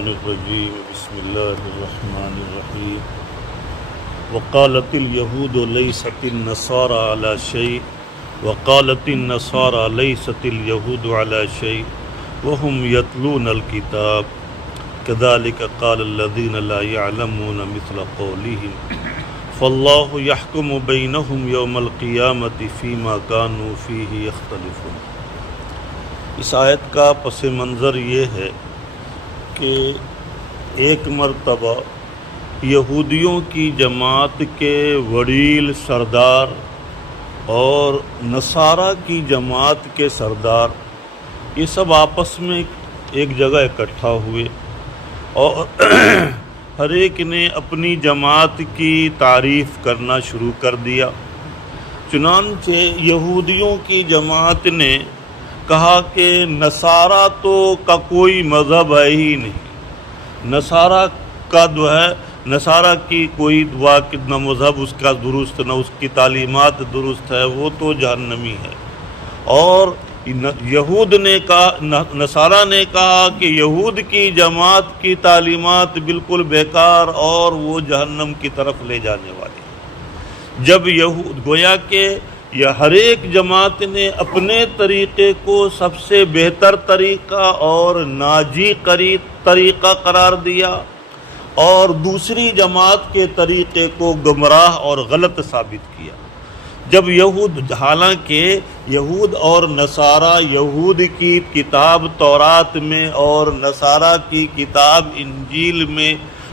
الشیطان الرجیم بسم اللہ الرحمن الرحیم وقالت اليہود لیست النصارى علی شیء وقالت النصارى لیست اليہود علی شیء وهم یتلون الکتاب كذلك قال الذین لا يعلمون مثل قولهم فاللہ یحکم بینہم یوم القیامة فیما كانوا فیہ یختلفون۔ اس آیت کا پس منظر یہ ہے کہ ایک مرتبہ یہودیوں کی جماعت کے وڈیل سردار اور نصارہ کی جماعت کے سردار یہ سب آپس میں ایک جگہ اکٹھا ہوئے اور ہر ایک نے اپنی جماعت کی تعریف کرنا شروع کر دیا۔ چنانچہ یہودیوں کی جماعت نے کہا کہ نصارہ تو کا کوئی مذہب ہے ہی نہیں، نصارہ کا جو ہے نصارہ کی کوئی دعا نہ مذہب اس کا درست نہ اس کی تعلیمات درست ہے، وہ تو جہنمی ہے۔ اور یہود نے کہا، نصارہ نے کہا کہ یہود کی جماعت کی تعلیمات بالکل بیکار اور وہ جہنم کی طرف لے جانے والی ہے۔ جب یہود گویا کہ یہ ہر ایک جماعت نے اپنے طریقے کو سب سے بہتر طریقہ اور ناجی طریقہ قرار دیا اور دوسری جماعت کے طریقے کو گمراہ اور غلط ثابت کیا۔ جب حالانکہ یہود اور نصارہ، یہود کی کتاب تورات میں اور نصارہ کی کتاب انجیل میں،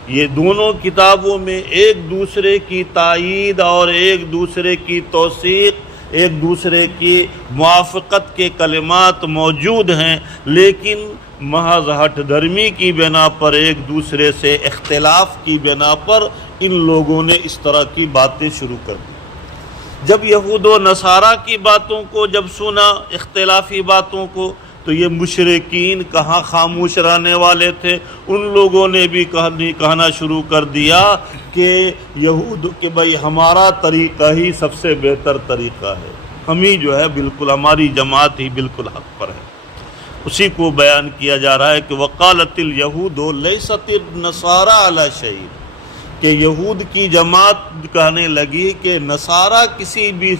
یہ دونوں کتابوں میں ایک دوسرے کی تائید اور ایک دوسرے کی توثیق، ایک دوسرے کی موافقت کے کلمات موجود ہیں، لیکن محض ہٹ دھرمی کی بنا پر، ایک دوسرے سے اختلاف کی بنا پر ان لوگوں نے اس طرح کی باتیں شروع کر دی۔ جب یہود و نصارہ کی باتوں کو جب سنا، اختلافی باتوں کو، تو یہ مشرکین کہاں خاموش رہنے والے تھے، ان لوگوں نے بھی کہنا شروع کر دیا کہ یہود کہ بھائی ہمارا طریقہ ہی سب سے بہتر طریقہ ہے، ہم ہی جو ہے بالکل، ہماری جماعت ہی بالکل حق پر ہے۔ اسی کو بیان کیا جا رہا ہے کہ وقالت الیہود لیست النصارى علی شیء، کہ یہود کی جماعت کہنے لگی کہ نصارہ کسی بھی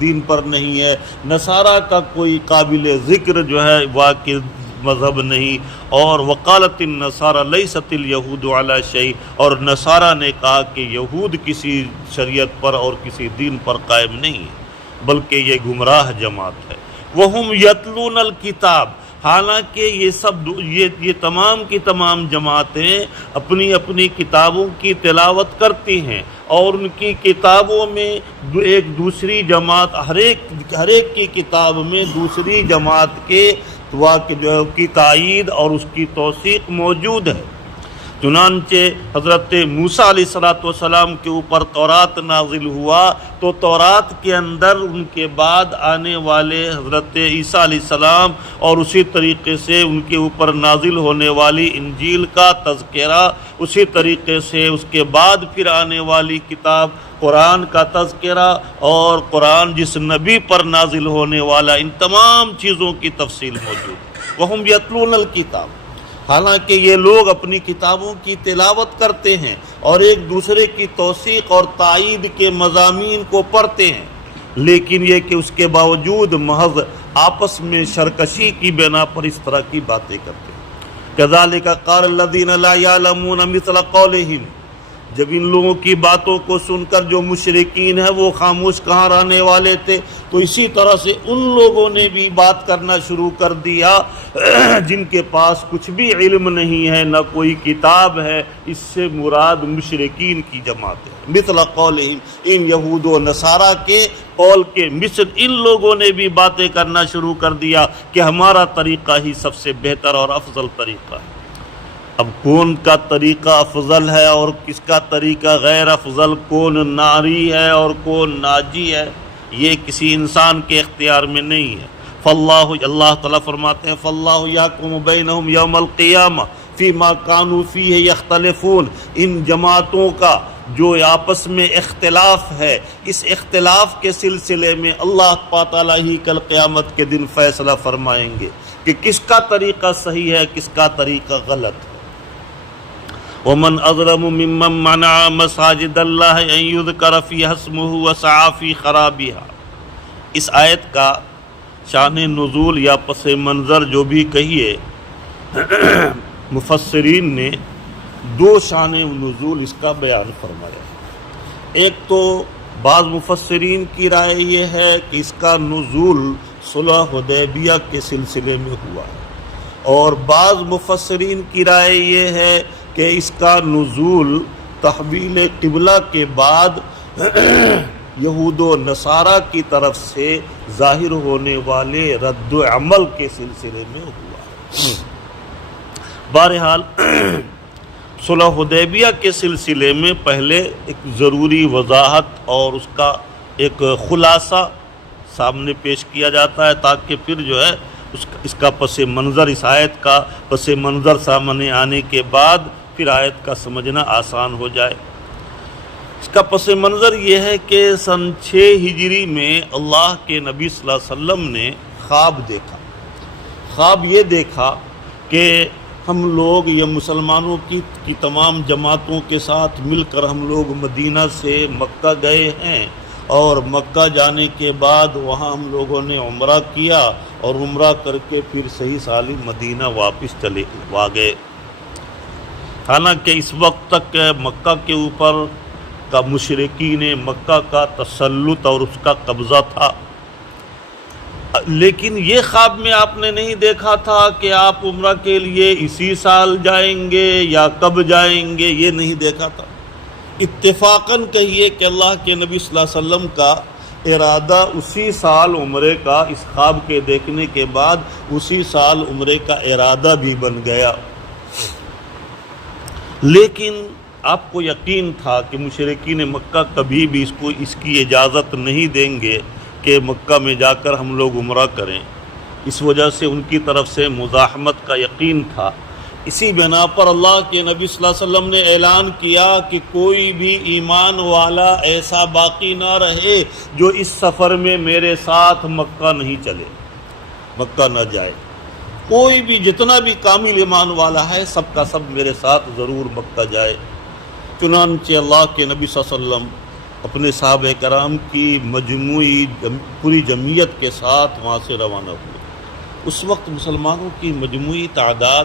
دین پر نہیں ہے، نصارہ کا کوئی قابل ذکر جو ہے واقع مذہب نہیں، اور وقالت النصارى لیست الیہود علی شیء، اور نصارہ نے کہا کہ یہود کسی شریعت پر اور کسی دین پر قائم نہیں ہے بلکہ یہ گمراہ جماعت ہے۔ وہم یتلون الکتاب، حالانکہ یہ تمام کی تمام جماعتیں اپنی اپنی کتابوں کی تلاوت کرتی ہیں، اور ان کی کتابوں میں ایک دوسری جماعت، ہر ایک کی کتاب میں دوسری جماعت کی تائید اور اس کی توثیق موجود ہے۔ چنانچہ حضرت موسیٰ علیہ السلام کے اوپر تورات نازل ہوا، تو تورات کے اندر ان کے بعد آنے والے حضرت عیسیٰ علیہ السلام اور اسی طریقے سے ان کے اوپر نازل ہونے والی انجیل کا تذکرہ، اسی طریقے سے اس کے بعد پھر آنے والی کتاب قرآن کا تذکرہ، اور قرآن جس نبی پر نازل ہونے والا، ان تمام چیزوں کی تفصیل موجود ہے۔ وہم یتلون الکتاب، حالانکہ یہ لوگ اپنی کتابوں کی تلاوت کرتے ہیں اور ایک دوسرے کی توثیق اور تائید کے مضامین کو پڑھتے ہیں، لیکن یہ کہ اس کے باوجود محض آپس میں شرکشی کی بنا پر اس طرح کی باتیں کرتے ہیں۔ کذالک قال الذین لا یعلمون مثل قولہم، جب ان لوگوں کی باتوں کو سن کر جو مشرکین ہیں وہ خاموش کہاں رہنے والے تھے، تو اسی طرح سے ان لوگوں نے بھی بات کرنا شروع کر دیا جن کے پاس کچھ بھی علم نہیں ہے، نہ کوئی کتاب ہے۔ اس سے مراد مشرکین کی جماعت ہے۔ مثل قولہم، ان یہود و نصارہ کے قول کے مثل ان لوگوں نے بھی باتیں کرنا شروع کر دیا کہ ہمارا طریقہ ہی سب سے بہتر اور افضل طریقہ ہے۔ اب کون کا طریقہ افضل ہے اور کس کا طریقہ غیر افضل، کون ناری ہے اور کون ناجی ہے، یہ کسی انسان کے اختیار میں نہیں ہے۔ اللہ تعالیٰ فرماتے ہیں فاللہ یحکم بینہم یوم القیامہ فیما کانوا فیہ یختلفون، ان جماعتوں کا جو آپس میں اختلاف ہے، اس اختلاف کے سلسلے میں اللہ تعالیٰ ہی کل قیامت کے دن فیصلہ فرمائیں گے کہ کس کا طریقہ صحیح ہے، کس کا طریقہ غلط ہے۔ ومن اظلم ممن منع مساجد اللہ ان یذکر فیہا اسمہ وسعی فی خرابها۔ اس آیت کا شان نزول یا پس منظر جو بھی کہیے، مفسرین نے دو شان نزول اس کا بیان فرمایا۔ ایک تو بعض مفسرین کی رائے یہ ہے کہ اس کا نزول صلح حدیبیہ کے سلسلے میں ہوا ہے، اور بعض مفسرین کی رائے یہ ہے کہ اس کا نزول تحویل قبلہ کے بعد یہود و نصارہ کی طرف سے ظاہر ہونے والے رد عمل کے سلسلے میں ہوا۔ بہرحال صلح حدیبیہ کے سلسلے میں پہلے ایک ضروری وضاحت اور اس کا ایک خلاصہ سامنے پیش کیا جاتا ہے، تاکہ پھر جو ہے اس کا پس منظر، اس آیت کا پس منظر سامنے آنے کے بعد پھر آیت کا سمجھنا آسان ہو جائے۔ اس کا پس منظر یہ ہے کہ سن 6 ہجری میں اللہ کے نبی صلی اللہ علیہ وسلم نے خواب دیکھا۔ خواب یہ دیکھا کہ ہم لوگ یا مسلمانوں کی تمام جماعتوں کے ساتھ مل کر ہم لوگ مدینہ سے مکہ گئے ہیں، اور مکہ جانے کے بعد وہاں ہم لوگوں نے عمرہ کیا، اور عمرہ کر کے پھر صحیح سالم مدینہ واپس چلے آ گئے۔ حالانکہ اس وقت تک مکہ کے اوپر کا مشرکین مکہ کا تسلط اور اس کا قبضہ تھا، لیکن یہ خواب میں آپ نے نہیں دیکھا تھا کہ آپ عمرہ کے لیے اسی سال جائیں گے یا کب جائیں گے، یہ نہیں دیکھا تھا۔ اتفاقاً کہیے کہ اللہ کے نبی صلی اللہ علیہ وسلم کا ارادہ اسی سال عمرے کا، اس خواب کے دیکھنے کے بعد اسی سال عمرے کا ارادہ بھی بن گیا۔ لیکن آپ کو یقین تھا کہ مشرکین مکہ کبھی بھی اس کی اجازت نہیں دیں گے کہ مکہ میں جا کر ہم لوگ عمرہ کریں، اس وجہ سے ان کی طرف سے مزاحمت کا یقین تھا۔ اسی بنا پر اللہ کے نبی صلی اللہ علیہ وسلم نے اعلان کیا کہ کوئی بھی ایمان والا ایسا باقی نہ رہے جو اس سفر میں میرے ساتھ مکہ نہیں چلے، مکہ نہ جائے۔ کوئی بھی جتنا بھی کامل ایمان والا ہے سب کا سب میرے ساتھ ضرور مکہ جائے۔ چنانچہ اللہ کے نبی صلی اللہ علیہ وسلم اپنے صحابہ کرام کی مجموعی پوری جمعیت کے ساتھ وہاں سے روانہ ہوئے۔ اس وقت مسلمانوں کی مجموعی تعداد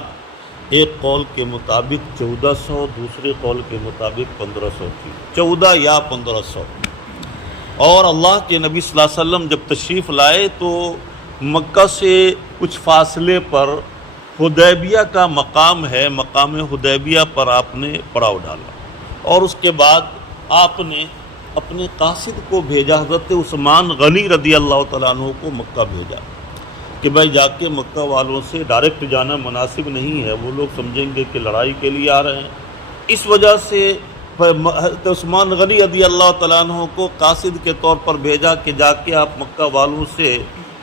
ایک قول کے مطابق 1400، دوسرے قول کے مطابق 1500 تھی، 14 یا 1500۔ اور اللہ کے نبی صلی اللہ علیہ وسلم جب تشریف لائے تو مکہ سے کچھ فاصلے پر حدیبیہ کا مقام ہے، مقام حدیبیہ پر آپ نے پڑاؤ ڈالا، اور اس کے بعد آپ نے اپنے قاصد کو بھیجا، حضرت عثمان غنی رضی اللہ تعالیٰ عنہ کو مکہ بھیجا کہ بھائی جا کے مکہ والوں سے ڈائریکٹ جانا مناسب نہیں ہے، وہ لوگ سمجھیں گے کہ لڑائی کے لیے آ رہے ہیں۔ اس وجہ سے حضرت عثمان غنی رضی اللہ تعالیٰ عنہ کو قاصد کے طور پر بھیجا کہ جا کے آپ مکہ والوں سے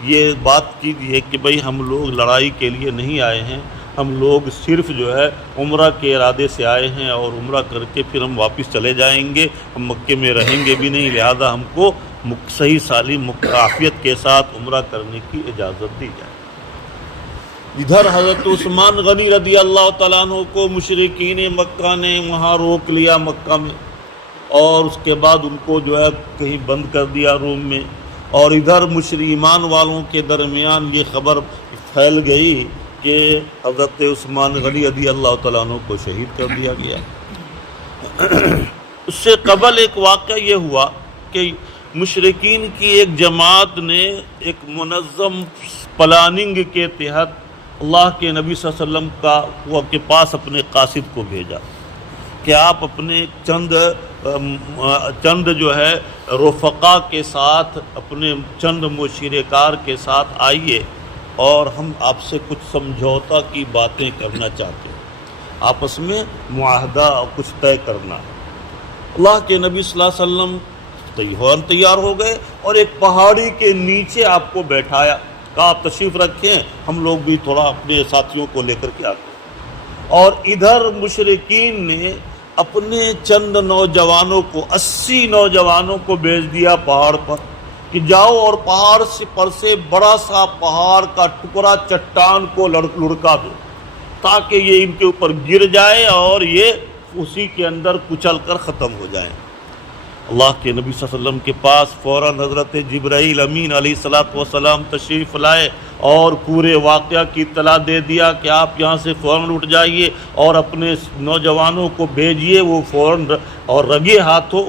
یہ بات کیجیے کہ بھئی ہم لوگ لڑائی کے لیے نہیں آئے ہیں، ہم لوگ صرف جو ہے عمرہ کے ارادے سے آئے ہیں، اور عمرہ کر کے پھر ہم واپس چلے جائیں گے، ہم مکے میں رہیں گے بھی نہیں، لہذا ہم کو صحیح سالم عافیت کے ساتھ عمرہ کرنے کی اجازت دی جائے۔ ادھر حضرت عثمان غنی رضی اللہ تعالیٰ عنہ کو مشرکین مکہ نے وہاں روک لیا مکہ میں، اور اس کے بعد ان کو جو ہے کہیں بند کر دیا روم میں، اور ادھر ایمان والوں کے درمیان یہ خبر پھیل گئی کہ حضرت عثمان غنی رضی اللہ تعالیٰ عنہ کو شہید کر دیا گیا۔ اس سے قبل ایک واقعہ یہ ہوا کہ مشرکین کی ایک جماعت نے ایک منظم پلاننگ کے تحت اللہ کے نبی صلی اللہ علیہ وسلم کے پاس اپنے قاصد کو بھیجا کہ آپ اپنے چند جو ہے رفقا کے ساتھ، اپنے چند مشیرہ کار کے ساتھ آئیے، اور ہم آپ سے کچھ سمجھوتا کی باتیں کرنا چاہتے ہیں، آپس میں معاہدہ کچھ طے کرنا ہے۔ اللہ کے نبی صلی اللہ علیہ وسلم تیار ہو گئے، اور ایک پہاڑی کے نیچے آپ کو بیٹھایا، کہا آپ تشریف رکھیں، ہم لوگ بھی تھوڑا اپنے ساتھیوں کو لے کر کے آتے ہیں۔ اور ادھر مشرکین نے اپنے چند نوجوانوں کو، 80 نوجوانوں کو بھیج دیا پہاڑ پر کہ جاؤ اور پہاڑ پر سے بڑا سا پہاڑ کا ٹکڑا چٹان کو لڑکا دو، تاکہ یہ ان کے اوپر گر جائے اور یہ اسی کے اندر کچل کر ختم ہو جائیں۔ اللہ کے نبی صلی اللہ علیہ وسلم کے پاس فوراً حضرت جبرائیل امین علیہ الصلوۃ والسلام تشریف لائے اور پورے واقعہ کی اطلاع دے دیا کہ آپ یہاں سے فوراً اٹھ جائیے اور اپنے نوجوانوں کو بھیجیے، وہ فوراً اور رگے ہاتھوں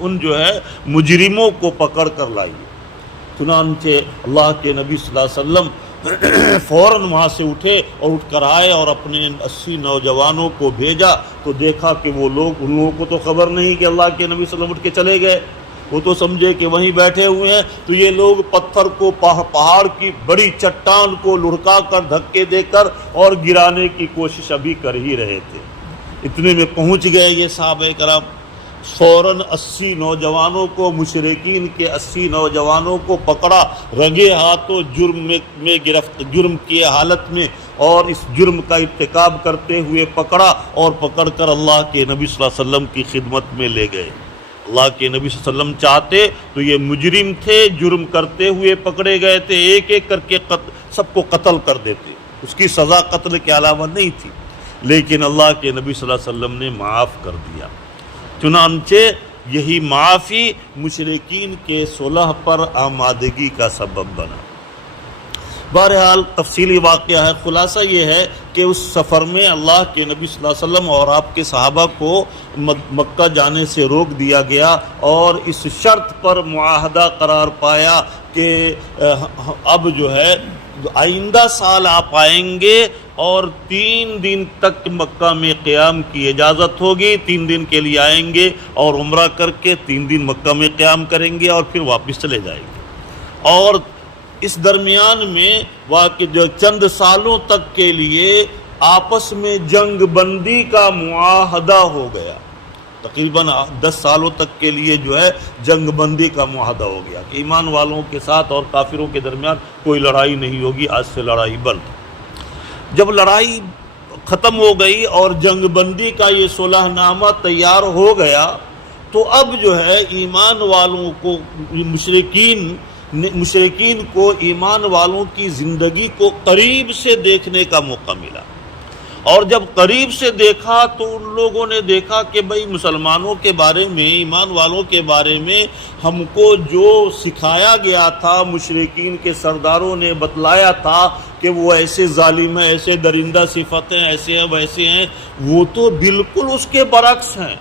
ان جو ہے مجرموں کو پکڑ کر لائیے۔ چنانچہ اللہ کے نبی صلی اللہ علیہ وسلم فوراً وہاں سے اٹھے اور اٹھ کر آئے اور اپنے 80 نوجوانوں کو بھیجا، تو دیکھا کہ وہ لوگ، ان لوگوں کو تو خبر نہیں کہ اللہ کے نبی صلی اللہ علیہ وسلم اٹھ کے چلے گئے، وہ تو سمجھے کہ وہیں بیٹھے ہوئے ہیں۔ تو یہ لوگ پتھر کو، پہاڑ کی بڑی چٹان کو لڑکا کر، دھکے دے کر اور گرانے کی کوشش ابھی کر ہی رہے تھے۔ اتنے میں پہنچ گئے یہ صحابہ کرام، فوراً 80 نوجوانوں کو، مشرکین کے 80 نوجوانوں کو پکڑا، رنگے ہاتھوں جرم کی حالت میں اور اس جرم کا ارتکاب کرتے ہوئے پکڑا، اور پکڑ کر اللہ کے نبی صلی اللہ علیہ وسلم کی خدمت میں لے گئے۔ اللہ کے نبی صلی اللہ علیہ وسلم چاہتے تو یہ مجرم تھے، جرم کرتے ہوئے پکڑے گئے تھے، ایک ایک کر کے سب کو قتل کر دیتے، اس کی سزا قتل کے علاوہ نہیں تھی، لیکن اللہ کے نبی صلی اللہ علیہ وسلم نے معاف کر دیا۔ چنانچہ یہی معافی مشرکین کے صلح پر آمادگی کا سبب بنا۔ بہرحال تفصیلی واقعہ ہے، خلاصہ یہ ہے کہ اس سفر میں اللہ کے نبی صلی اللہ علیہ وسلم اور آپ کے صحابہ کو مکہ جانے سے روک دیا گیا، اور اس شرط پر معاہدہ قرار پایا کہ اب جو ہے آئندہ سال آپ آئیں گے اور 3 دن تک مکہ میں قیام کی اجازت ہوگی، 3 دن کے لیے آئیں گے اور عمرہ کر کے 3 دن مکہ میں قیام کریں گے اور پھر واپس چلے جائیں گے۔ اور اس درمیان میں واقع جو چند سالوں تک کے لیے آپس میں جنگ بندی کا معاہدہ ہو گیا، تقریباً 10 سالوں تک کے لیے جو ہے جنگ بندی کا معاہدہ ہو گیا کہ ایمان والوں کے ساتھ اور کافروں کے درمیان کوئی لڑائی نہیں ہوگی، آج سے لڑائی بند۔ جب لڑائی ختم ہو گئی اور جنگ بندی کا یہ صلح نامہ تیار ہو گیا، تو اب جو ہے ایمان والوں کو، مشرکین کو ایمان والوں کی زندگی کو قریب سے دیکھنے کا موقع ملا، اور جب قریب سے دیکھا تو ان لوگوں نے دیکھا کہ بھئی مسلمانوں کے بارے میں، ایمان والوں کے بارے میں ہم کو جو سکھایا گیا تھا، مشرکین کے سرداروں نے بتلایا تھا کہ وہ ایسے ظالم ہیں، ایسے درندہ صفت ہیں، ایسے ہیں ویسے ہیں، وہ تو بالکل اس کے برعکس ہیں۔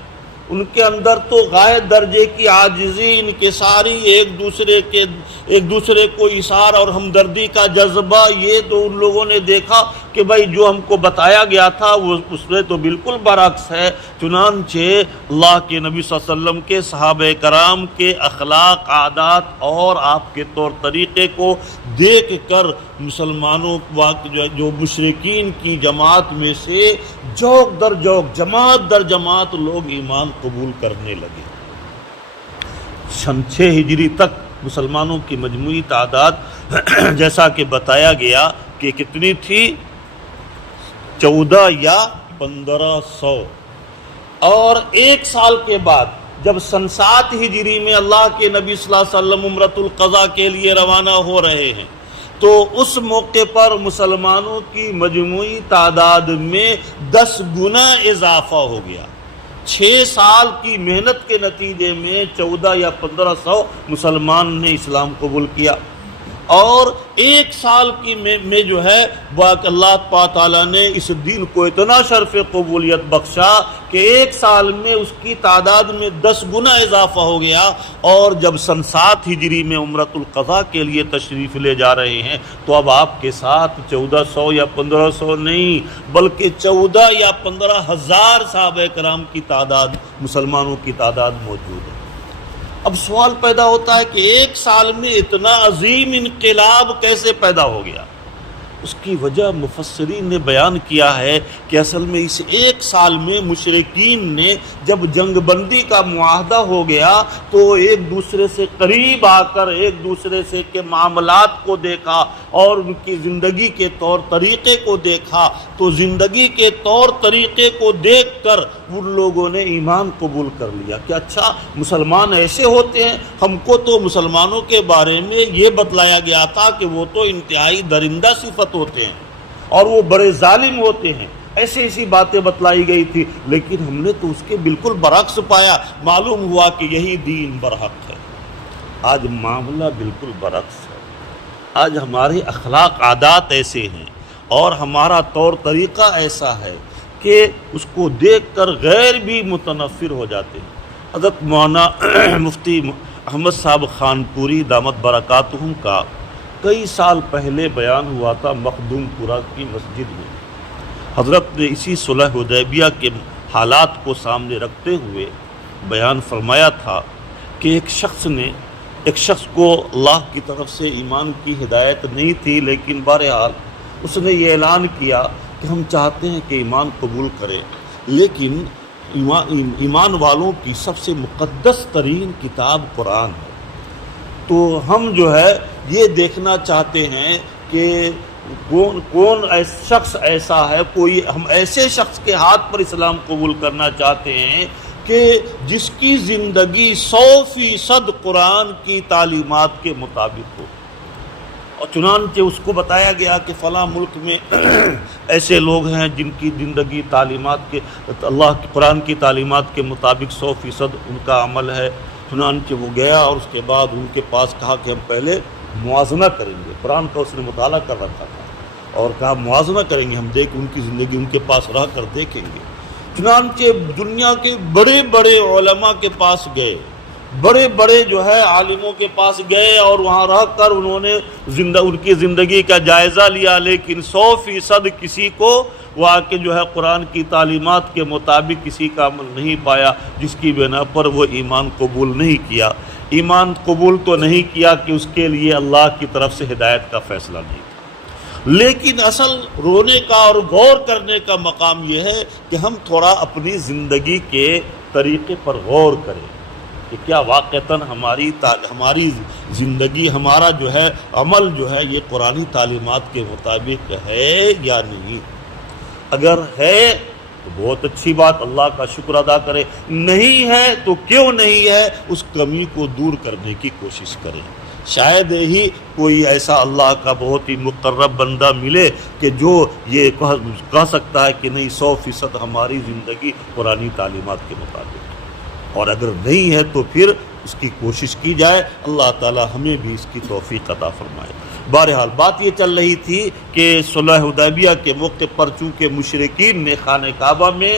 ان کے اندر تو غائب درجے کی عاجزی، انکساری، ایک دوسرے کو اثار اور ہمدردی کا جذبہ، یہ تو ان لوگوں نے دیکھا کہ بھائی جو ہم کو بتایا گیا تھا وہ اس میں تو بالکل برعکس ہے۔ چنانچہ اللہ کے نبی صلی اللہ علیہ وسلم کے صحابہ کرام کے اخلاق، عادات اور آپ کے طور طریقے کو دیکھ کر مسلمانوں جو مشرکین کی جماعت میں سے جوک در جوک، جماعت در جماعت لوگ ایمان قبول کرنے لگے۔ 6 ہجری تک مسلمانوں کی مجموعی تعداد جیسا کہ بتایا گیا کہ کتنی تھی، 14 یا 1500۔ اور 1 سال کے بعد جب 7 ہجری میں اللہ کے نبی صلی اللہ علیہ وسلم عمرۃ القضاء کے لیے روانہ ہو رہے ہیں، تو اس موقع پر مسلمانوں کی مجموعی تعداد میں 10 گنا اضافہ ہو گیا۔ 6 سال کی محنت کے نتیجے میں 14 یا 1500 مسلمان نے اسلام قبول کیا، اور 1 سال کی میں جو ہے اللہ پاک تعالیٰ نے اس دین کو اتنا شرف قبولیت بخشا کہ 1 سال میں اس کی تعداد میں 10 گنا اضافہ ہو گیا، اور جب 7 ہجری میں عمرۃ القضاء کے لیے تشریف لے جا رہے ہیں تو اب آپ کے ساتھ 1400 یا 1500 نہیں بلکہ 14 یا 15,000 صحابہ کرام کی تعداد، مسلمانوں کی تعداد موجود ہے۔ اب سوال پیدا ہوتا ہے کہ 1 سال میں اتنا عظیم انقلاب کیسے پیدا ہو گیا؟ اس کی وجہ مفسرین نے بیان کیا ہے کہ اصل میں اس 1 سال میں مشرکین نے جب جنگ بندی کا معاہدہ ہو گیا تو ایک دوسرے سے قریب آ کر ایک دوسرے سے کے معاملات کو دیکھا اور ان کی زندگی کے طور طریقے کو دیکھا، تو زندگی کے طور طریقے کو دیکھ کر ان لوگوں نے ایمان قبول کر لیا کہ اچھا مسلمان ایسے ہوتے ہیں۔ ہم کو تو مسلمانوں کے بارے میں یہ بتلایا گیا تھا کہ وہ تو انتہائی درندہ صفت ہوتے ہیں اور وہ بڑے ظالم ہوتے ہیں، ایسی ایسی باتیں بتلائی گئی تھی، لیکن ہم نے تو اس کے بالکل برعکس پایا، معلوم ہوا کہ یہی دین برحق ہے۔ آج معاملہ بالکل برعکس ہے۔ آج ہمارے اخلاق عادات ایسے ہیں اور ہمارا طور طریقہ ایسا ہے کہ اس کو دیکھ کر غیر بھی متنفر ہو جاتے ہیں۔ حضرت مولانا مفتی احمد صاحب خانپوری دامت برکاتہم کا کئی سال پہلے بیان ہوا تھا مخدوم پورہ کی مسجد میں۔ حضرت نے اسی صلح حدیبیہ کے حالات کو سامنے رکھتے ہوئے بیان فرمایا تھا کہ ایک شخص کو اللہ کی طرف سے ایمان کی ہدایت نہیں تھی، لیکن بہرحال اس نے یہ اعلان کیا کہ ہم چاہتے ہیں کہ ایمان قبول کریں، لیکن ایمان والوں کی سب سے مقدس ترین کتاب قرآن ہے، تو ہم جو ہے یہ دیکھنا چاہتے ہیں کہ کون شخص ایسا ہے، کوئی ہم ایسے شخص کے ہاتھ پر اسلام قبول کرنا چاہتے ہیں کہ جس کی زندگی 100% قرآن کی تعلیمات کے مطابق ہو۔ اور چنانچہ اس کو بتایا گیا کہ فلاں ملک میں ایسے لوگ ہیں جن کی زندگی تعلیمات کے اللہ کی قرآن کی تعلیمات کے مطابق 100% ان کا عمل ہے۔ چنانچہ وہ گیا اور اس کے بعد ان کے پاس کہا کہ ہم پہلے موازنہ کریں گے، قرآن کا اس نے مطالعہ کر رکھا تھا اور کہا موازنہ کریں گے، ہم دیکھ ان کی زندگی ان کے پاس رہ کر دیکھیں گے۔ چنانچہ دنیا کے بڑے بڑے علماء کے پاس گئے، بڑے بڑے جو ہے عالموں کے پاس گئے اور وہاں رہ کر انہوں نے ان کی زندگی کا جائزہ لیا، لیکن 100% کسی کو وہاں کے جو ہے قرآن کی تعلیمات کے مطابق کسی کا عمل نہیں پایا، جس کی بنا پر وہ ایمان قبول نہیں کیا۔ ایمان قبول تو نہیں کیا کہ اس کے لیے اللہ کی طرف سے ہدایت کا فیصلہ نہیں تھا، لیکن اصل رونے کا اور غور کرنے کا مقام یہ ہے کہ ہم تھوڑا اپنی زندگی کے طریقے پر غور کریں کہ کیا واقعتاً ہماری زندگی، ہمارا جو ہے عمل جو ہے یہ قرآنی تعلیمات کے مطابق ہے یا نہیں۔ اگر ہے تو بہت اچھی بات، اللہ کا شکر ادا کرے، نہیں ہے تو کیوں نہیں ہے اس کمی کو دور کرنے کی کوشش کریں۔ شاید ہی کوئی ایسا اللہ کا بہت ہی مقرب بندہ ملے کہ جو یہ کہہ سکتا ہے کہ نہیں 100% ہماری زندگی قرآنی تعلیمات کے مطابق ہے، اور اگر نہیں ہے تو پھر اس کی کوشش کی جائے، اللہ تعالی ہمیں بھی اس کی توفیق عطا فرمائے۔ بہرحال بات یہ چل رہی تھی کہ صلح حدیبیہ کے موقع پر چونکہ مشرکین نے خانہ کعبہ میں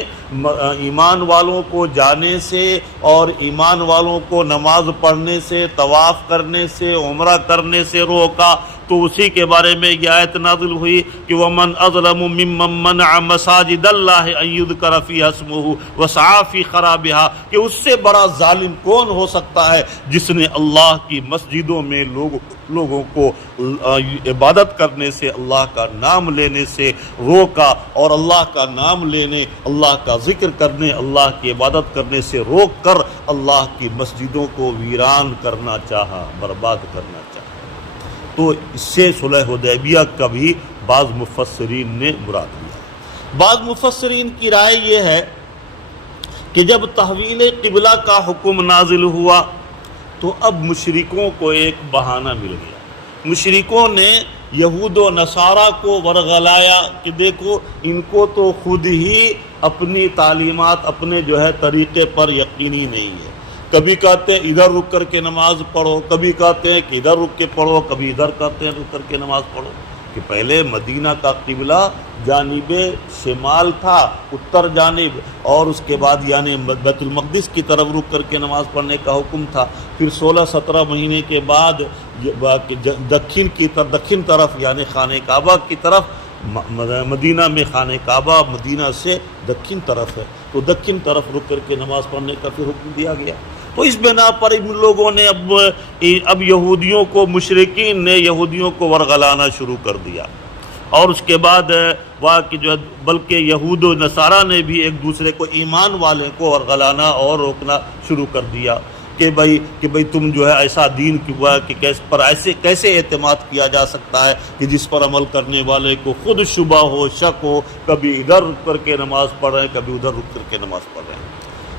ایمان والوں کو جانے سے اور ایمان والوں کو نماز پڑھنے سے، طواف کرنے سے، عمرہ کرنے سے روکا، تو اسی کے بارے میں یہ آیت نازل ہوئی کہ وَمَنْ أَظْلَمُ مِمَّنْ مَنَعَ مَسَاجِدَ اللَّهِ أَن يُذْكَرَ فِيهَا اسْمُهُ وَسَعَىٰ فِي خَرَابِهَا، کہ اس سے بڑا ظالم کون ہو سکتا ہے جس نے اللہ کی مسجدوں میں لوگوں کو عبادت کرنے سے، اللہ کا نام لینے سے روکا، اور اللہ کا نام لینے، اللہ کا ذکر کرنے، اللہ کی عبادت کرنے سے روک کر اللہ کی مسجدوں کو ویران کرنا چاہا، برباد کرنا چاہا۔ تو اس سے صلح حدیبیہ کا بھی بعض مفسرین نے مراد لیا۔ بعض مفسرین کی رائے یہ ہے کہ جب تحویل قبلہ کا حکم نازل ہوا تو اب مشرکوں کو ایک بہانہ مل گیا۔ مشرکوں نے یہود و نصارہ کو ورغلایا کہ دیکھو ان کو تو خود ہی اپنی تعلیمات اپنے جو ہے طریقے پر یقینی نہیں ہے، کبھی کہتے ہیں ادھر رک کر کے نماز پڑھو، کبھی کہتے ہیں کہ ادھر رک کے پڑھو، کبھی ادھر کہتے ہیں رک کر کے نماز پڑھو، کہ پہلے مدینہ کا قبلہ جانب شمال تھا، اتر جانب، اور اس کے بعد یعنی بیت المقدس کی طرف رک کر کے نماز پڑھنے کا حکم تھا۔ پھر 16-17 مہینے کے بعد دکھن طرف یعنی خانہ کعبہ کی طرف، مدینہ میں خانہ کعبہ مدینہ سے دکھن طرف ہے، تو دکھن طرف رک کر کے نماز پڑھنے کا پھر حکم دیا گیا۔ تو اس بنا پر ان لوگوں نے اب یہودیوں کو، مشرکین نے یہودیوں کو ورغلانا شروع کر دیا، اور اس کے بعد کہ جو بلکہ یہود و نصارہ نے بھی ایک دوسرے کو، ایمان والے کو ورغلانا اور روکنا شروع کر دیا کہ بھئی تم جو ہے ایسا دین کہ کیسے اعتماد کیا جا سکتا ہے کہ جس پر عمل کرنے والے کو خود شبہ ہو، شک ہو، کبھی ادھر رک کر کے نماز پڑھ رہے ہیں، کبھی ادھر رک کر کے نماز پڑھ رہے ہیں۔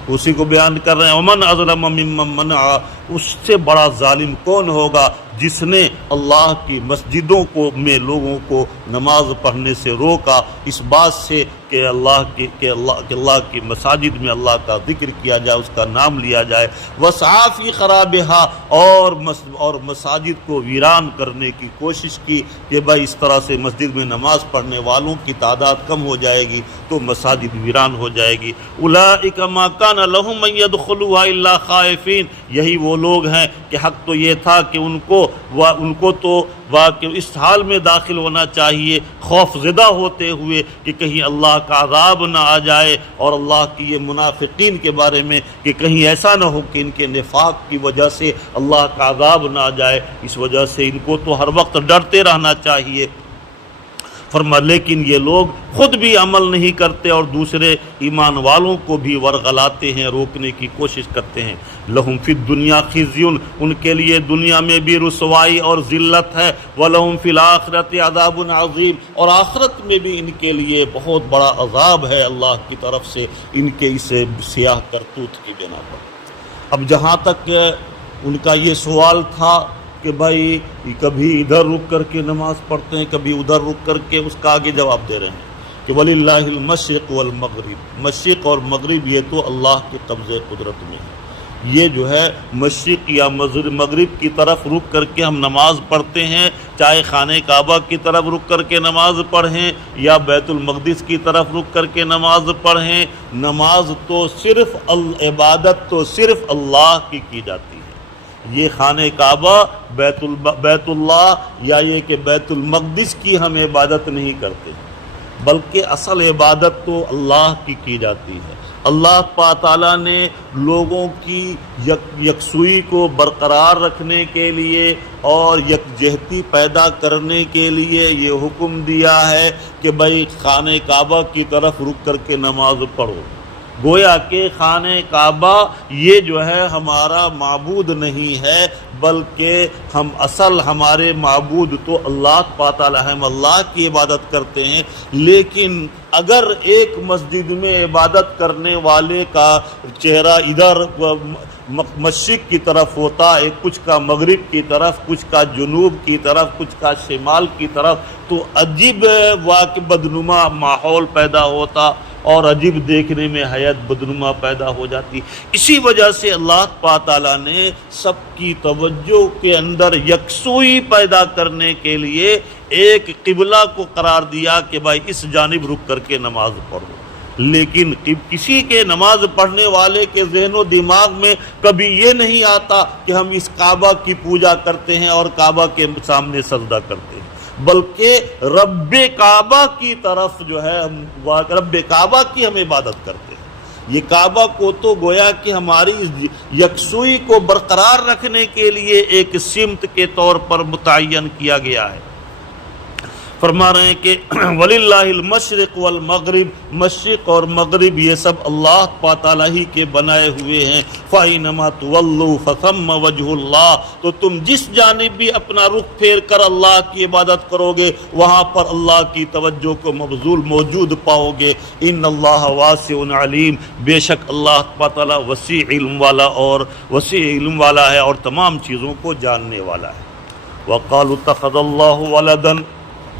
اسی کو بیان کر رہے ہیں وَمَنْ أَظْلَمَ مِمَّنْ مَنَعَ اس سے بڑا ظالم کون ہوگا جس نے اللہ کی مسجدوں کو میں لوگوں کو نماز پڑھنے سے روکا، اس بات سے کہ اللہ کی مساجد میں اللہ کا ذکر کیا جائے، اس کا نام لیا جائے، وسعی فی خرابہا، اور مساجد کو ویران کرنے کی کوشش کی کہ بھائی اس طرح سے مسجد میں نماز پڑھنے والوں کی تعداد کم ہو جائے گی تو مساجد ویران ہو جائے گی۔ اولئک ما کان لہم ان یدخلوها الا خائفین، یہی وہ لوگ ہیں کہ حق تو یہ تھا کہ ان کو تو واقع اس حال میں داخل ہونا چاہیے خوف زدہ ہوتے ہوئے کہ کہیں اللہ کا عذاب نہ آ جائے، اور اللہ کی یہ منافقین کے بارے میں کہ کہیں ایسا نہ ہو کہ ان کے نفاق کی وجہ سے اللہ کا عذاب نہ آ جائے، اس وجہ سے ان کو تو ہر وقت ڈرتے رہنا چاہیے۔ فرما لیکن یہ لوگ خود بھی عمل نہیں کرتے اور دوسرے ایمان والوں کو بھی ورغلاتے ہیں، روکنے کی کوشش کرتے ہیں۔ لہم فی الدنیا خزی، ان کے لیے دنیا میں بھی رسوائی اور ذلت ہے، ولہم فی الآخرۃ عذاب عظیم، اور آخرت میں بھی ان کے لیے بہت بڑا عذاب ہے اللہ کی طرف سے ان کے اس سیاہ کرتوت کی بنا پر۔ اب جہاں تک ان کا یہ سوال تھا کہ بھائی کبھی ادھر رک کر کے نماز پڑھتے ہیں کبھی ادھر رک کر کے، اس کا آگے جواب دے رہے ہیں کہ وَلِلَّهِ الْمَشْرِقُ وَالْمَغْرِبُ، مشرق اور مغرب یہ تو اللہ کے قبضے قدرت میں ہے۔ یہ جو ہے مشرق یا مغرب کی طرف رک کر کے ہم نماز پڑھتے ہیں، چاہے خانہ کعبہ کی طرف رک کر کے نماز پڑھیں یا بیت المقدس کی طرف رک کر کے نماز پڑھیں، نماز تو صرف عبادت تو صرف اللہ کی جاتی ہے۔ یہ خانہ کعبہ، بیت اللہ یا یہ کہ بیت المقدس کی ہم عبادت نہیں کرتے، بلکہ اصل عبادت تو اللہ کی جاتی ہے۔ اللہ تعالیٰ نے لوگوں کی یکسوئی کو برقرار رکھنے کے لیے اور یکجہتی پیدا کرنے کے لیے یہ حکم دیا ہے کہ بھائی خانہ کعبہ کی طرف رک کر کے نماز پڑھو۔ گویا کہ خانہ کعبہ یہ جو ہے ہمارا معبود نہیں ہے، بلکہ ہمارے معبود تو اللہ تعالیٰ ہے، ہم اللہ کی عبادت کرتے ہیں۔ لیکن اگر ایک مسجد میں عبادت کرنے والے کا چہرہ ادھر مشرق کی طرف ہوتا ہے، کچھ کا مغرب کی طرف، کچھ کا جنوب کی طرف، کچھ کا شمال کی طرف، تو عجیب واقع بدنما ماحول پیدا ہوتا اور عجیب دیکھنے میں حیات بدنما پیدا ہو جاتی۔ اسی وجہ سے اللہ تعالیٰ نے سب کی توجہ کے اندر یکسوئی پیدا کرنے کے لیے ایک قبلہ کو قرار دیا کہ بھائی اس جانب رک کر کے نماز پڑھو۔ لیکن کسی کے نماز پڑھنے والے کے ذہن و دماغ میں کبھی یہ نہیں آتا کہ ہم اس کعبہ کی پوجا کرتے ہیں اور کعبہ کے سامنے سجدہ کرتے ہیں، بلکہ رب کعبہ کی طرف جو ہے رب کعبہ کی ہم عبادت کرتے ہیں۔ یہ کعبہ کو تو گویا کہ ہماری یکسوئی کو برقرار رکھنے کے لیے ایک سمت کے طور پر متعین کیا گیا ہے۔ فرما رہے ہیں کہ وَلِلَّهِ الْمَشْرِقُ وَالْمَغْرِبُ، مشرق اور مغرب یہ سب اللہ تعالیٰ ہی کے بنائے ہوئے ہیں۔ فَإِنَّمَا تُوَلُّوا فَثَمَّ وَجْهُ اللَّهِ، تو تم جس جانب بھی اپنا رخ پھیر کر اللہ کی عبادت کرو گے وہاں پر اللہ کی توجہ کو مبذول موجود پاؤ گے۔ ان اللہ واسع علیم، بے شک اللہ تعالیٰ وسیع علم والا ہے اور تمام چیزوں کو جاننے والا ہے۔ وَقَالُوا اتَّخَذَ اللَّهُ وَلَدًا،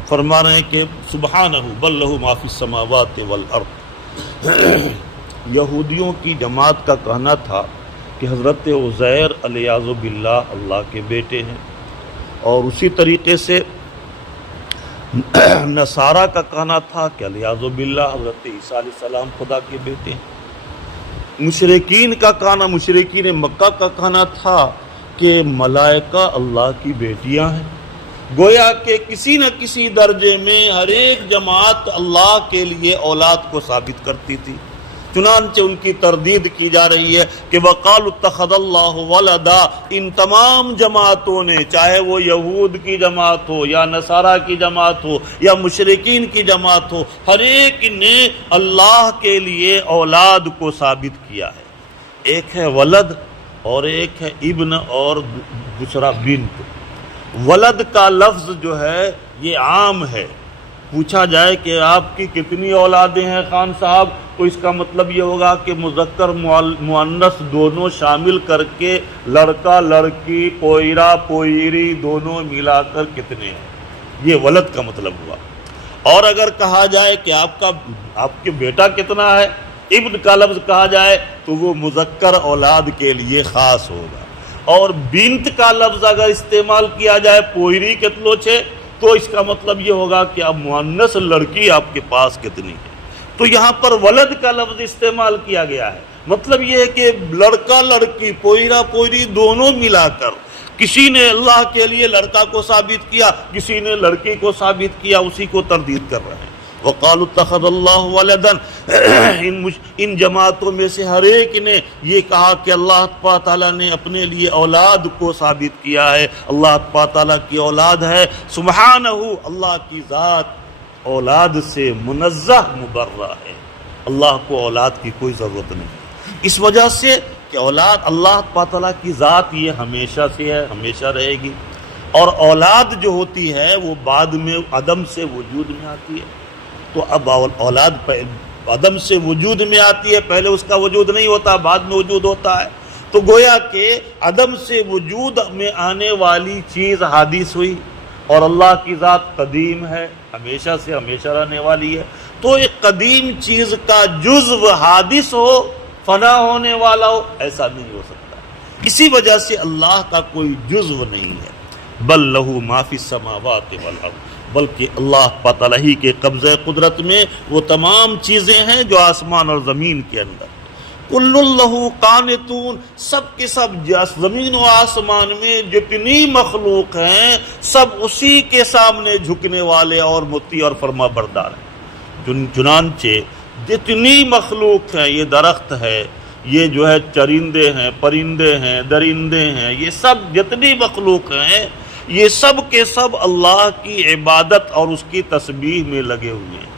فرما رہے ہیں کہ سبحانہ بل لہ ما فی السماوات والارض۔ یہودیوں کی جماعت کا کہنا تھا کہ حضرت عزیر علیہ باللہ اللہ کے بیٹے ہیں، اور اسی طریقے سے نصارہ کا کہنا تھا کہ علیہ باللہ حضرت عیسیٰ علیہ السلام خدا کے بیٹے ہیں۔ مشرکین کا کہنا، مشرکین مکہ کا کہنا تھا کہ ملائکہ اللہ کی بیٹیاں ہیں۔ گویا کہ کسی نہ کسی درجے میں ہر ایک جماعت اللہ کے لیے اولاد کو ثابت کرتی تھی، چنانچہ ان کی تردید کی جا رہی ہے کہ وَقَالُوا اتَّخَذَ اللَّهُ وَلَدًا، ان تمام جماعتوں نے، چاہے وہ یہود کی جماعت ہو یا نصارہ کی جماعت ہو یا مشرکین کی جماعت ہو، ہر ایک نے اللہ کے لیے اولاد کو ثابت کیا ہے۔ ایک ہے ولد اور ایک ہے ابن اور دوسرا بنت۔ ولد کا لفظ جو ہے یہ عام ہے، پوچھا جائے کہ آپ کی کتنی اولادیں ہیں خان صاحب، تو اس کا مطلب یہ ہوگا کہ مذکر مؤنث دونوں شامل کر کے لڑکا لڑکی پوئرا پوئری دونوں ملا کر کتنے ہیں، یہ ولد کا مطلب ہوا۔ اور اگر کہا جائے کہ آپ کے بیٹا کتنا ہے، ابن کا لفظ کہا جائے تو وہ مذکر اولاد کے لیے خاص ہوگا، اور بنت کا لفظ اگر استعمال کیا جائے پوئری کتلو چھے، تو اس کا مطلب یہ ہوگا کہ اب مؤنث لڑکی آپ کے پاس کتنی ہے۔ تو یہاں پر ولد کا لفظ استعمال کیا گیا ہے، مطلب یہ ہے کہ لڑکا لڑکی پوئرا پوئری دونوں ملا کر، کسی نے اللہ کے لیے لڑکا کو ثابت کیا، کسی نے لڑکی کو ثابت کیا، اسی کو تردید کر رہے ہیں۔ وقالوا اتخذ اللہ ولدا، ان جماعتوں میں سے ہر ایک نے یہ کہا کہ اللہ تعالیٰ نے اپنے لیے اولاد کو ثابت کیا ہے، اللہ تعالیٰ کی اولاد ہے، سبحانہ، اللہ کی ذات اولاد سے منزہ مبرہ ہے، اللہ کو اولاد کی کوئی ضرورت نہیں۔ اس وجہ سے کہ اولاد اللہ تعالیٰ کی ذات یہ ہمیشہ سے ہے، ہمیشہ رہے گی، اور اولاد جو ہوتی ہے وہ بعد میں عدم سے وجود میں آتی ہے۔ تو اب اولاد عدم سے وجود میں آتی ہے، پہلے اس کا وجود نہیں ہوتا، بعد میں وجود ہوتا ہے، تو گویا کہ عدم سے وجود میں آنے والی چیز حادث ہوئی، اور اللہ کی ذات قدیم ہے، ہمیشہ سے ہمیشہ رہنے والی ہے، تو ایک قدیم چیز کا جزو حادث ہو، فنا ہونے والا ہو، ایسا نہیں ہو سکتا۔ اسی وجہ سے اللہ کا کوئی جزو نہیں ہے، بل لہو ما فی السماوات والارض، بلکہ اللہ تعالیٰ ہی کے قبضہ قدرت میں وہ تمام چیزیں ہیں جو آسمان اور زمین کے اندر۔ کل لہ قانتون، سب کے سب زمین و آسمان میں جتنی مخلوق ہیں سب اسی کے سامنے جھکنے والے اور مطیع اور فرما بردار ہیں۔ چنانچہ جتنی مخلوق ہیں، یہ درخت ہے، یہ جو ہے چرندے ہیں، پرندے ہیں، درندے ہیں، یہ سب جتنی مخلوق ہیں یہ سب کے سب اللہ کی عبادت اور اس کی تسبیح میں لگے ہوئے ہیں۔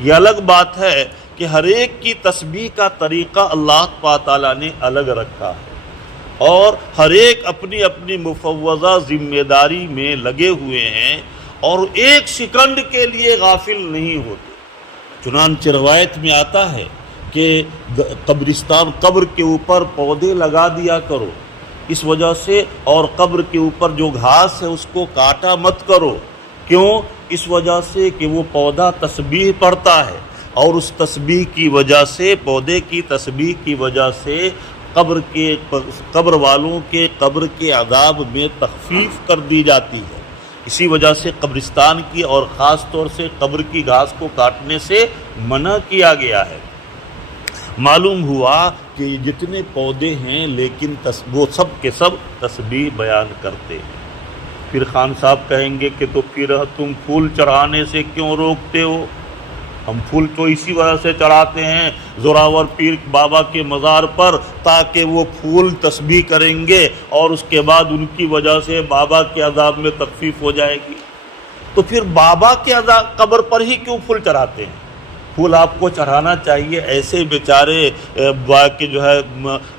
یہ الگ بات ہے کہ ہر ایک کی تسبیح کا طریقہ اللہ تعالیٰ نے الگ رکھا ہے، اور ہر ایک اپنی اپنی مفوضہ ذمہ داری میں لگے ہوئے ہیں، اور ایک سیکنڈ کے لیے غافل نہیں ہوتے۔ چنانچہ روایت میں آتا ہے کہ قبرستان، قبر کے اوپر پودے لگا دیا کرو، اس وجہ سے، اور قبر کے اوپر جو گھاس ہے اس کو کاٹا مت کرو، کیوں؟ اس وجہ سے کہ وہ پودا تسبیح پڑھتا ہے، اور اس تسبیح کی وجہ سے، پودے کی تسبیح کی وجہ سے قبر والوں کے قبر کے عذاب میں تخفیف کر دی جاتی ہے۔ اسی وجہ سے قبرستان کی اور خاص طور سے قبر کی گھاس کو کاٹنے سے منع کیا گیا ہے۔ معلوم ہوا کہ جتنے پودے ہیں لیکن وہ سب کے سب تسبیح بیان کرتے ہیں۔ پھر خان صاحب کہیں گے کہ تو پھر تم پھول چڑھانے سے کیوں روکتے ہو؟ ہم پھول تو اسی وجہ سے چڑھاتے ہیں زوراور پیر بابا کے مزار پر، تاکہ وہ پھول تسبیح کریں گے اور اس کے بعد ان کی وجہ سے بابا کے عذاب میں تخفیف ہو جائے گی۔ تو پھر بابا کے عذاب قبر پر ہی کیوں پھول چڑھاتے ہیں؟ پھول آپ کو چڑھانا چاہیے ایسے بیچارے کہ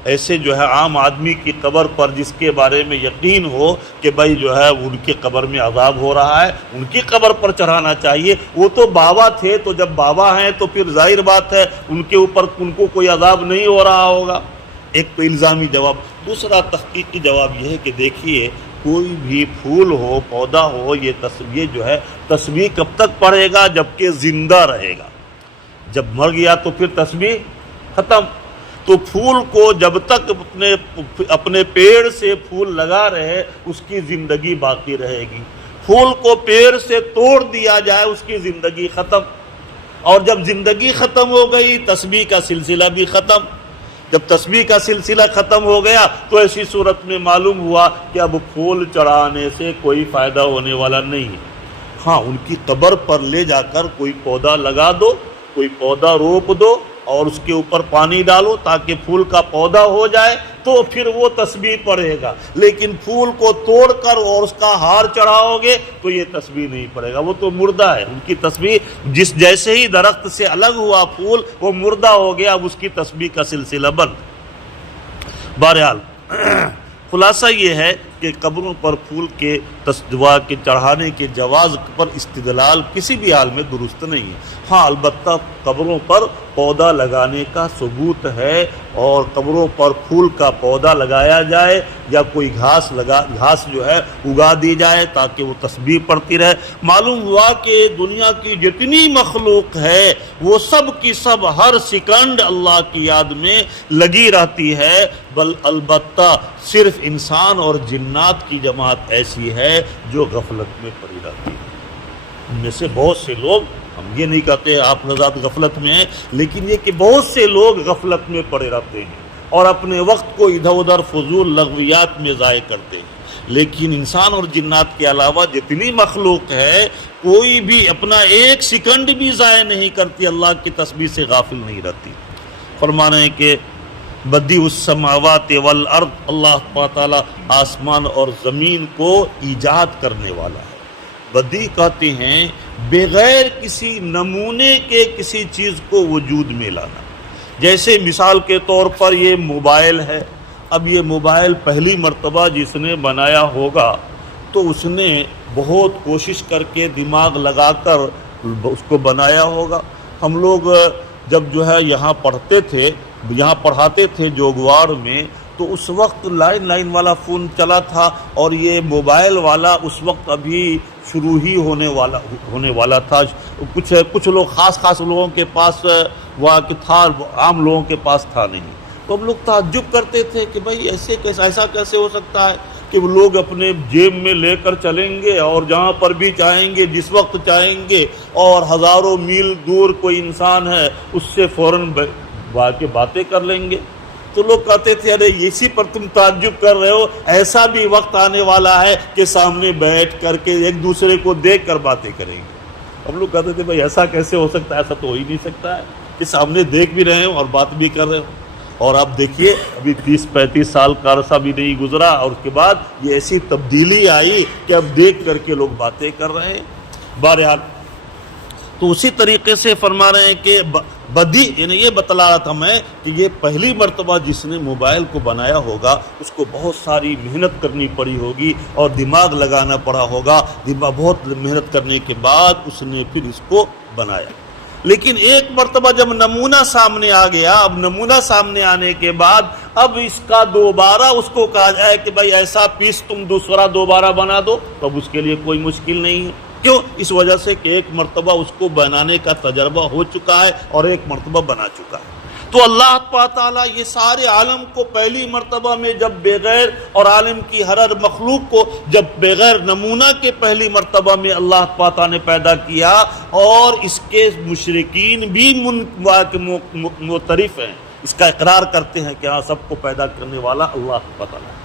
ایسے جو ہے عام آدمی کی قبر پر جس کے بارے میں یقین ہو کہ بھائی جو ہے ان کے قبر میں عذاب ہو رہا ہے، ان کی قبر پر چڑھانا چاہیے۔ وہ تو بابا تھے، تو جب بابا ہیں تو پھر ظاہر بات ہے ان کے اوپر ان کو کوئی عذاب نہیں ہو رہا ہوگا۔ ایک تو الزامی جواب۔ دوسرا تحقیقی جواب یہ ہے کہ دیکھیے، کوئی بھی پھول ہو، پودا ہو، یہ جو ہے تسبیح کب تک پڑھے گا؟ جبکہ زندہ رہے گا۔ جب مر گیا تو پھر تسبیح ختم۔ تو پھول کو جب تک اپنے پیڑ سے پھول لگا رہے اس کی زندگی باقی رہے گی، پھول کو پیڑ سے توڑ دیا جائے اس کی زندگی ختم، اور جب زندگی ختم ہو گئی تسبیح کا سلسلہ بھی ختم۔ جب تسبیح کا سلسلہ ختم ہو گیا تو ایسی صورت میں معلوم ہوا کہ اب پھول چڑھانے سے کوئی فائدہ ہونے والا نہیں ہے۔ ہاں، ان کی قبر پر لے جا کر کوئی پودا لگا دو، کوئی پودا روپ دو اور اس کے اوپر پانی ڈالو تاکہ پھول کا پودا ہو جائے، تو پھر وہ تسبیح پڑھے گا۔ لیکن پھول کو توڑ کر اور اس کا ہار چڑھاؤ گے تو یہ تسبیح نہیں پڑھے گا، وہ تو مردہ ہے۔ ان کی تسبیح جیسے ہی درخت سے الگ ہوا پھول، وہ مردہ ہو گیا، اب اس کی تسبیح کا سلسلہ بند۔ بہرحال خلاصہ یہ ہے کہ قبروں پر پھول کے دعا کے چڑھانے کے جواز پر استدلال کسی بھی حال میں درست نہیں ہے۔ ہاں البتہ قبروں پر پودا لگانے کا ثبوت ہے، اور قبروں پر پھول کا پودا لگایا جائے یا کوئی گھاس جو ہے اگا دی جائے تاکہ وہ تسبیح پڑتی رہے۔ معلوم ہوا کہ دنیا کی جتنی مخلوق ہے وہ سب کی سب ہر سیکنڈ اللہ کی یاد میں لگی رہتی ہے، بل البتہ صرف انسان اور جنات کی جماعت ایسی ہے جو غفلت میں پڑی رہتی ہے۔ ان میں سے بہت سے لوگ، ہم یہ نہیں کہتے آپ حضرات غفلت میں ہیں، لیکن یہ کہ بہت سے لوگ غفلت میں پڑے رہتے ہیں اور اپنے وقت کو ادھر ادھر فضول لغویات میں ضائع کرتے ہیں۔ لیکن انسان اور جنات کے علاوہ جتنی مخلوق ہے کوئی بھی اپنا ایک سیکنڈ بھی ضائع نہیں کرتی، اللہ کی تسبیح سے غافل نہیں رہتی۔ فرمانا ہے کہ بدیع السماوات والارض، اللہ تعالیٰ آسمان اور زمین کو ایجاد کرنے والا ہے۔ بدیع کہتے ہیں بغیر کسی نمونے کے کسی چیز کو وجود میں لانا۔ جیسے مثال کے طور پر یہ موبائل ہے، اب یہ موبائل پہلی مرتبہ جس نے بنایا ہوگا تو اس نے بہت کوشش کر کے دماغ لگا کر اس کو بنایا ہوگا۔ ہم لوگ جب جو ہے یہاں پڑھاتے تھے جوگواڑ میں، تو اس وقت لائن والا فون چلا تھا، اور یہ موبائل والا اس وقت ابھی شروع ہی ہونے والا تھا۔ کچھ لوگ خاص لوگوں کے پاس وہ تھا، عام لوگوں کے پاس تھا نہیں۔ تو ہم لوگ تعجب کرتے تھے کہ بھائی ایسا کیسے ہو سکتا ہے کہ وہ لوگ اپنے جیب میں لے کر چلیں گے اور جہاں پر بھی چاہیں گے جس وقت چاہیں گے، اور ہزاروں میل دور کوئی انسان ہے اس سے فوراً باتیں کر لیں گے۔ تو لوگ کہتے تھے ارے اسی پر تم تعجب کر رہے ہو، ایسا بھی وقت آنے والا ہے کہ سامنے بیٹھ کر کے ایک دوسرے کو دیکھ کر باتیں کریں گے۔ ہم لوگ کہتے تھے بھائی ایسا کیسے ہو سکتا ہے، ایسا تو ہو ہی نہیں سکتا ہے کہ سامنے دیکھ بھی رہے ہوں اور بات بھی کر رہے ہوں۔ اور آپ دیکھیے ابھی 30-35 سال کا عرصہ بھی نہیں گزرا، اور اس کے بعد یہ ایسی تبدیلی آئی کہ اب دیکھ کر کے لوگ باتیں کر رہے ہیں۔ بہرحال تو اسی طریقے سے فرما رہے ہیں کہ بدیع، یعنی یہ بتلا رہا تھا میں کہ یہ پہلی مرتبہ جس نے موبائل کو بنایا ہوگا اس کو بہت ساری محنت کرنی پڑی ہوگی اور دماغ لگانا پڑا ہوگا۔ بہت محنت کرنے کے بعد اس نے پھر اس کو بنایا۔ لیکن ایک مرتبہ جب نمونہ سامنے آ گیا، اب نمونہ سامنے آنے کے بعد اب اس کا دوبارہ اس کو کہا جائے کہ بھائی ایسا پیس تم دوسرا دوبارہ بنا دو، تو اب اس کے لیے کوئی مشکل نہیں ہے۔ کیوں؟ اس وجہ سے کہ ایک مرتبہ اس کو بنانے کا تجربہ ہو چکا ہے اور ایک مرتبہ بنا چکا ہے۔ تو اللہ تعالیٰ یہ سارے عالم کو پہلی مرتبہ میں جب بغیر، اور عالم کی ہر مخلوق کو جب بغیر نمونہ کے پہلی مرتبہ میں اللہ تعالیٰ نے پیدا کیا، اور اس کے مشرکین بھی معترف ہیں، اس کا اقرار کرتے ہیں کہ ہاں سب کو پیدا کرنے والا اللہ تعالیٰ ہے۔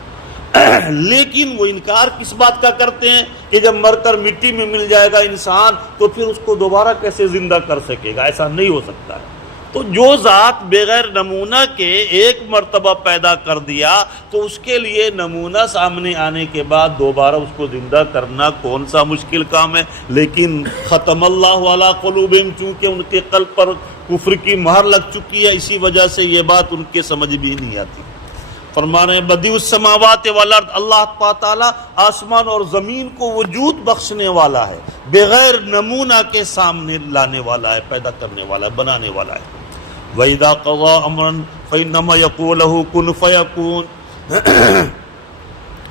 لیکن وہ انکار کس بات کا کرتے ہیں کہ جب مر کر مٹی میں مل جائے گا انسان تو پھر اس کو دوبارہ کیسے زندہ کر سکے گا، ایسا نہیں ہو سکتا ہے۔ تو جو ذات بغیر نمونہ کے ایک مرتبہ پیدا کر دیا تو اس کے لیے نمونہ سامنے آنے کے بعد دوبارہ اس کو زندہ کرنا کون سا مشکل کام ہے۔ لیکن ختم اللہ علی قلوبہم، چونکہ ان کے قلب پر کفر کی مہر لگ چکی ہے، اسی وجہ سے یہ بات ان کے سمجھ بھی نہیں آتی۔ فرما رہے ہیں بدیع السماوات والارض، اللہ تعالیٰ آسمان اور زمین کو وجود بخشنے والا ہے، بغیر نمونہ کے سامنے لانے والا ہے، پیدا کرنے والا ہے، بنانے والا ہے۔ وَإِذَا قَضَىٰ أَمْرًا فَإِنَّمَا يَقُولُ لَهُ كُن فَيَكُونُ۔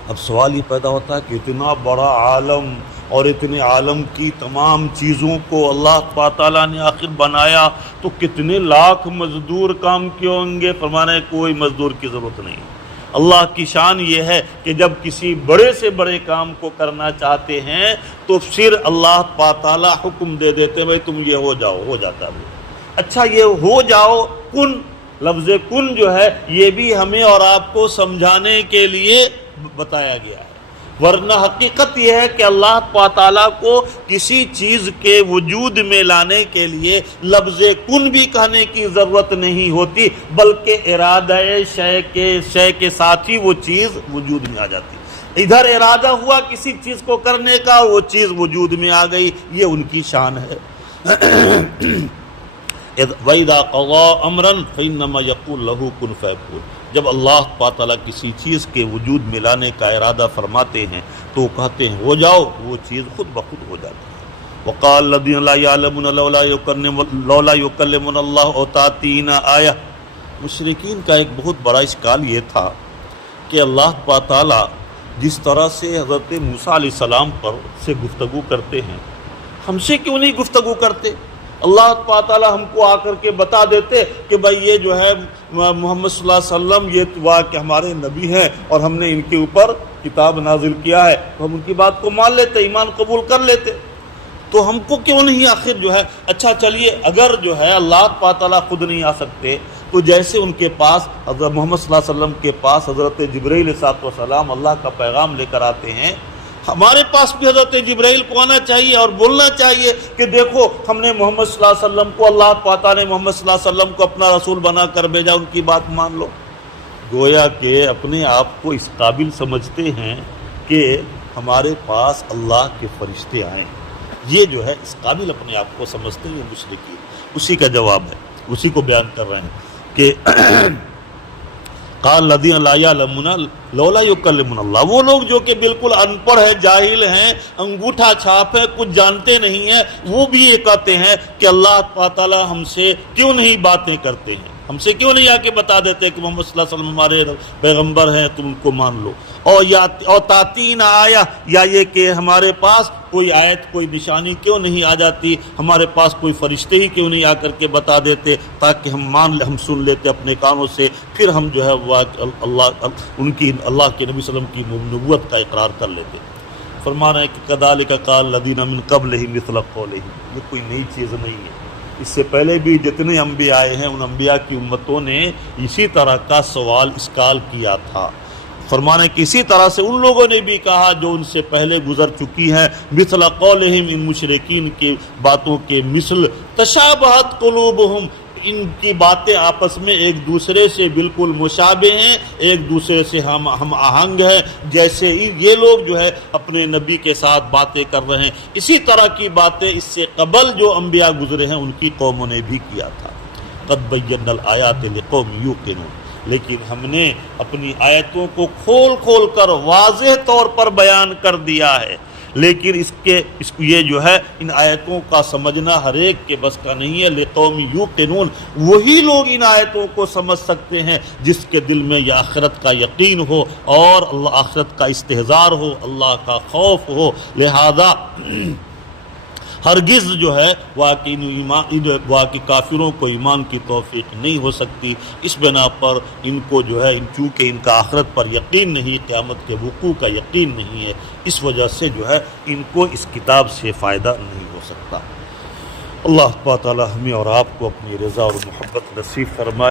اب سوال یہ پیدا ہوتا ہے کہ اتنا بڑا عالم اور اتنے عالم کی تمام چیزوں کو اللہ تعالیٰ نے آخر بنایا تو کتنے لاکھ مزدور کام کیے ہوں گے؟ فرمانا ہے کوئی مزدور کی ضرورت نہیں۔ اللہ کی شان یہ ہے کہ جب کسی بڑے سے بڑے کام کو کرنا چاہتے ہیں تو پھر اللہ تعالیٰ حکم دے دیتے ہیں بھائی تم یہ ہو جاؤ، ہو جاتا ہے۔ اچھا یہ ہو جاؤ، کن، لفظ کن جو ہے یہ بھی ہمیں اور آپ کو سمجھانے کے لیے بتایا گیا ہے، ورنہ حقیقت یہ ہے کہ اللہ تعالیٰ کو کسی چیز کے وجود میں لانے کے لیے لفظ کن بھی کہنے کی ضرورت نہیں ہوتی، بلکہ ارادہ شے کے ساتھ ہی وہ چیز وجود میں آ جاتی۔ ادھر ارادہ ہوا کسی چیز کو کرنے کا، وہ چیز وجود میں آ گئی، یہ ان کی شان ہے۔ وَإِذَا قَضَىٰ أَمْرًا فَإِنَّمَا يَقُولُ لَهُ كُن فَيَكُونُ۔ جب اللہ تعالیٰ کسی چیز کے وجود میں لانے کا ارادہ فرماتے ہیں تو کہتے ہیں ہو جاؤ، وہ چیز خود بخود ہو جاتی ہے۔ وَقَالَ الَّذِينَ لَا يَعْلَمُونَ لَوْلَا يُكَلِّمُنَا اللَّهُ أَوْ تَأْتِينَا آیَةٌ۔ مشرکین کا ایک بہت بڑا اشکال یہ تھا کہ اللہ تعالیٰ جس طرح سے حضرت موسیٰ علیہ السلام پر سے گفتگو کرتے ہیں، ہم سے کیوں نہیں گفتگو کرتے؟ اللہ تعالیٰ ہم کو آ کر کے بتا دیتے کہ بھائی یہ جو ہے محمد صلی اللہ علیہ وسلم یہ کہ ہمارے نبی ہیں اور ہم نے ان کے اوپر کتاب نازل کیا ہے، تو ہم ان کی بات کو مان لیتے، ایمان قبول کر لیتے۔ تو ہم کو کیوں نہیں آخر جو ہے اچھا چلیے اگر جو ہے اللہ تعالیٰ خود نہیں آ سکتے تو جیسے ان کے پاس حضرت محمد صلی اللہ علیہ وسلم کے پاس حضرت جبرائیل علیہ السلام اللہ کا پیغام لے کر آتے ہیں، ہمارے پاس بھی حضرت جبرائیل کو آنا چاہیے اور بولنا چاہیے کہ دیکھو ہم نے محمد صلی اللہ علیہ وسلم کو، اللہ تعالیٰ نے محمد صلی اللہ علیہ وسلم کو اپنا رسول بنا کر بھیجا، ان کی بات مان لو۔ گویا کہ اپنے آپ کو اس قابل سمجھتے ہیں کہ ہمارے پاس اللہ کے فرشتے آئیں، یہ جو ہے اس قابل اپنے آپ کو سمجھتے ہیں مشرکین۔ اسی کا جواب ہے، اسی کو بیان کر رہے ہیں کہ قال الذین لا یعلمون لولا یکلمون اللہ، وہ لوگ جو کہ بالکل ان پڑھ ہیں، جاہل ہیں، انگوٹھا چھاپ ہے، کچھ جانتے نہیں ہیں، وہ بھی یہ کہتے ہیں کہ اللہ تعالیٰ ہم سے کیوں نہیں باتیں کرتے ہیں، ہم سے کیوں نہیں آ کے بتا دیتے کہ محمد صلی اللہ علیہ وسلم ہمارے پیغمبر ہیں، تم ان کو مان لو۔ اور تاتین آیا، یا یہ کہ ہمارے پاس کوئی آیت کوئی نشانی کیوں نہیں آ جاتی، ہمارے پاس کوئی فرشتے ہی کیوں نہیں آ کر کے بتا دیتے تاکہ ہم سن لیتے اپنے کانوں سے، پھر ہم جو ہے اللہ کے نبی صلی اللہ علیہ وسلم کی نبوت کا اقرار کر لیتے۔ فرما رہے ہیں کہ کذالک قال الذین من قبلہم مثل قولہم، یہ کوئی نئی چیز نہیں ہے، اس سے پہلے بھی جتنے انبیاء آئے ہیں ان انبیاء کی امتوں نے اسی طرح کا سوال اسکال کیا تھا۔ فرمانے کہ اسی طرح سے ان لوگوں نے بھی کہا جو ان سے پہلے گزر چکی ہیں، مثل قولہم، ان مشرکین کی باتوں کے مثل، تشابہت قلوبہم، ان کی باتیں آپس میں ایک دوسرے سے بالکل مشابہ ہیں، ایک دوسرے سے ہم آہنگ ہیں، جیسے یہ لوگ جو ہے اپنے نبی کے ساتھ باتیں کر رہے ہیں، اسی طرح کی باتیں اس سے قبل جو انبیاء گزرے ہیں ان کی قوموں نے بھی کیا تھا۔ قد بینا الآیات لقوم یوقنون، لیکن ہم نے اپنی آیتوں کو کھول کھول کر واضح طور پر بیان کر دیا ہے، لیکن یہ جو ہے ان آیتوں کا سمجھنا ہر ایک کے بس کا نہیں ہے۔ لقوم یوقنون، وہی لوگ ان آیتوں کو سمجھ سکتے ہیں جس کے دل میں یہ آخرت کا یقین ہو اور اللہ آخرت کا استحضار ہو، اللہ کا خوف ہو۔ لہذا ہرگز جو ہے واقعی کافروں کو ایمان کی توفیق نہیں ہو سکتی، اس بنا پر ان کو جو ہے چونکہ ان کا آخرت پر یقین نہیں، قیامت کے وقوع کا یقین نہیں ہے، اس وجہ سے جو ہے ان کو اس کتاب سے فائدہ نہیں ہو سکتا۔ اللہ تعالی ہمیں اور آپ کو اپنی رضا اور محبت نصیب فرمائے۔